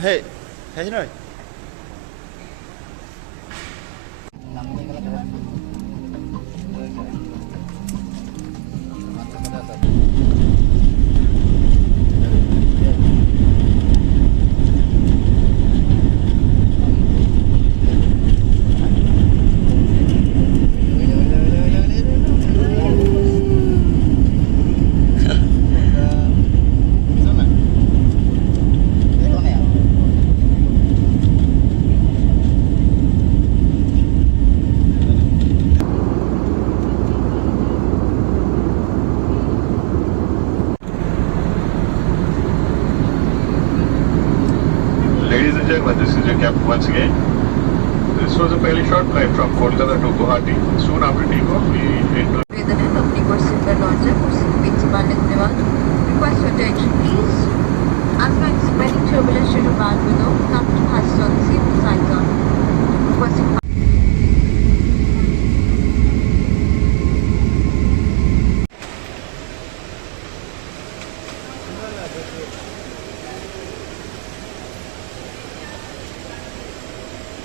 Hey, hey, no. Ladies and gentlemen, this is your captain once again. This was a fairly short flight from Kolkata to Guwahati. Soon after takeoff, we enter. वेदन अपनी कुर्सी पर लौट जाए, कुर्सी के पीछे बांधने के बाद request your attention please. As we are expecting turbulence due to bad weather, captain has turned the safety signs on. Requesting